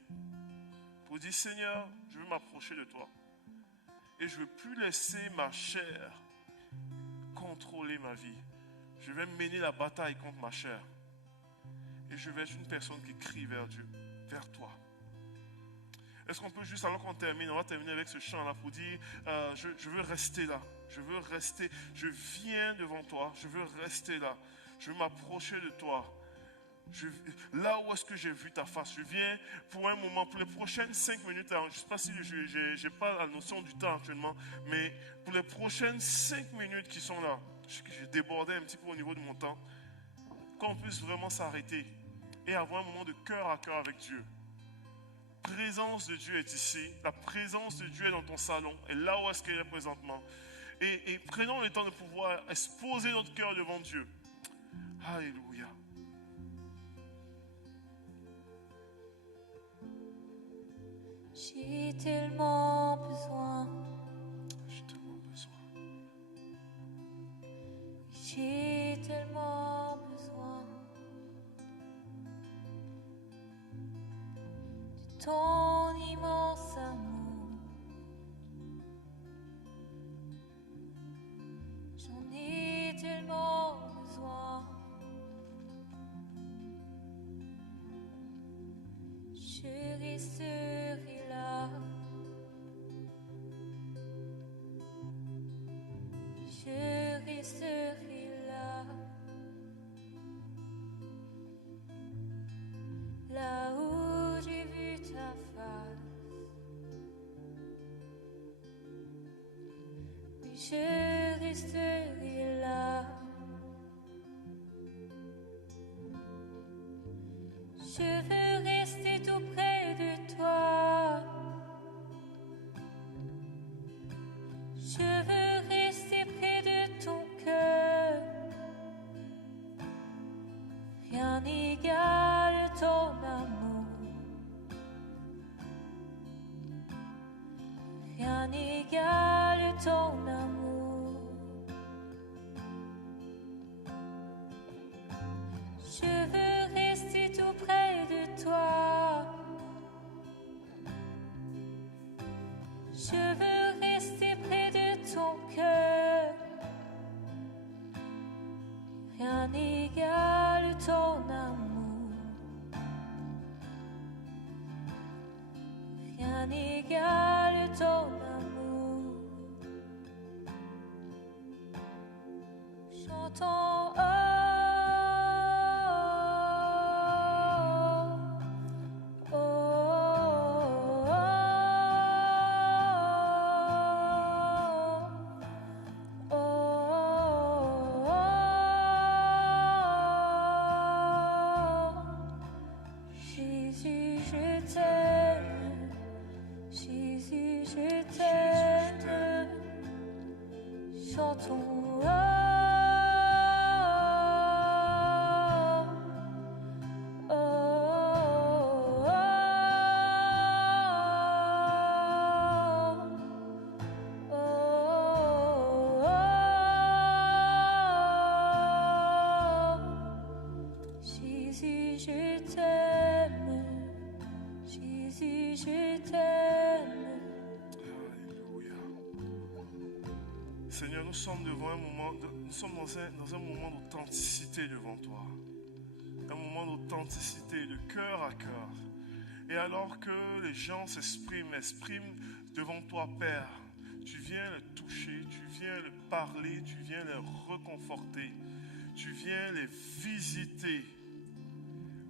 pour dire, Seigneur, je veux m'approcher de toi. Et je ne veux plus laisser ma chair contrôler ma vie. Je vais mener la bataille contre ma chair. Et je vais être une personne qui crie vers Dieu, vers toi. Est-ce qu'on peut juste, alors qu'on termine, on va terminer avec ce chant-là pour dire, je veux rester là. Je veux rester, je viens devant toi, je veux rester là. Je veux m'approcher de toi. Là où est-ce que j'ai vu ta face, je viens pour un moment, pour les prochaines 5 minutes, je ne sais pas si je n'ai pas la notion du temps actuellement, mais pour les prochaines 5 minutes qui sont là, j'ai débordé un petit peu au niveau de mon temps, qu'on puisse vraiment s'arrêter et avoir un moment de cœur à cœur avec Dieu. La présence de Dieu est ici, la présence de Dieu est dans ton salon, et là où est-ce qu'elle est présentement. Et prenons le temps de pouvoir exposer notre cœur devant Dieu. Alléluia. J'ai tellement besoin. J'ai tellement besoin. J'ai tellement besoin de ton immense amour. J'en ai tellement besoin. Je resterai là. Je resterai là. Là où j'ai vu ta face. Oui, je resterai là. Je veux rester tout près de toi. Je veux rester près de ton cœur. Rien n'égale ton amour. Rien n'égale ton amour. Je veux rester tout près de toi. Je veux rester près de ton cœur. Rien n'égale ton amour. Rien n'égale ton amour. Chantons oh, oh, oh, oh, oh, Jésus, je t'aime. Jésus, je t'aime. Chantons oh, t'aime. Jésus, je t'aime. Alléluia. Seigneur, nous sommes devant un moment, nous sommes dans un moment d'authenticité devant toi. Un moment d'authenticité, de cœur à cœur. Et alors que les gens expriment devant toi, Père, tu viens les toucher, tu viens les parler, tu viens les réconforter, tu viens les visiter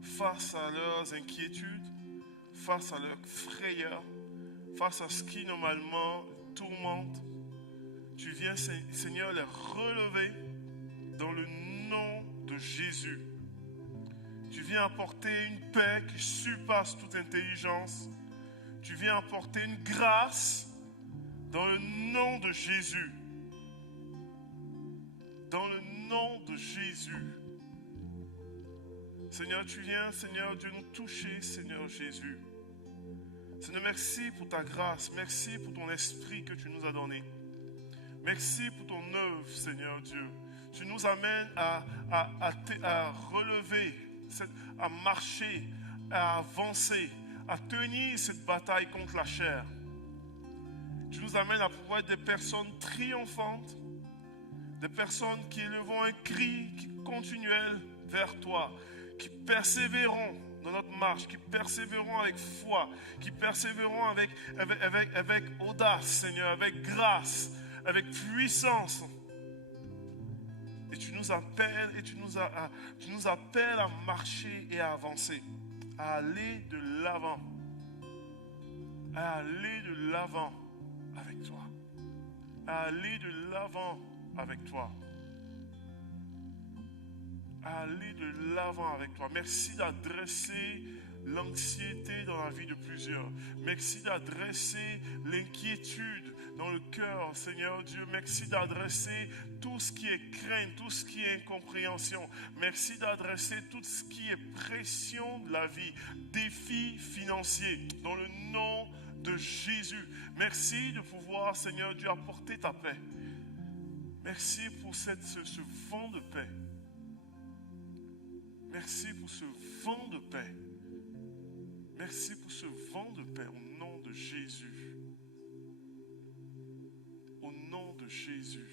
face à leurs inquiétudes, face à leurs frayeurs, face à ce qui normalement tourmente. Tu viens, Seigneur, les relever dans le nom de Jésus. Tu viens apporter une paix qui surpasse toute intelligence. Tu viens apporter une grâce dans le nom de Jésus. Dans le nom de Jésus. Seigneur, tu viens, Seigneur Dieu, nous toucher, Seigneur Jésus. Seigneur, merci pour ta grâce. Merci pour ton esprit que tu nous as donné. Merci pour ton œuvre, Seigneur Dieu. Tu nous amènes à relever, à marcher, à avancer, à tenir cette bataille contre la chair. Tu nous amènes à pouvoir être des personnes triomphantes, des personnes qui élèveront un cri continuel vers toi, qui persévéreront dans notre marche, qui persévéreront avec foi, qui persévéreront avec audace, Seigneur, avec grâce, avec puissance. Et tu nous appelles tu nous appelles à marcher et à avancer, à aller de l'avant, à aller de l'avant avec toi, à aller de l'avant avec toi, à aller de l'avant avec toi. Merci d'adresser l'anxiété dans la vie de plusieurs. Merci d'adresser l'inquiétude dans le cœur, Seigneur Dieu. Merci d'adresser tout ce qui est crainte, tout ce qui est incompréhension. Merci d'adresser tout ce qui est pression de la vie, défis financiers, dans le nom de Jésus. Merci de pouvoir, Seigneur Dieu, apporter ta paix. Merci pour ce vent de paix. Merci pour ce vent de paix. Merci pour ce vent de paix au nom de Jésus. Au nom de Jésus.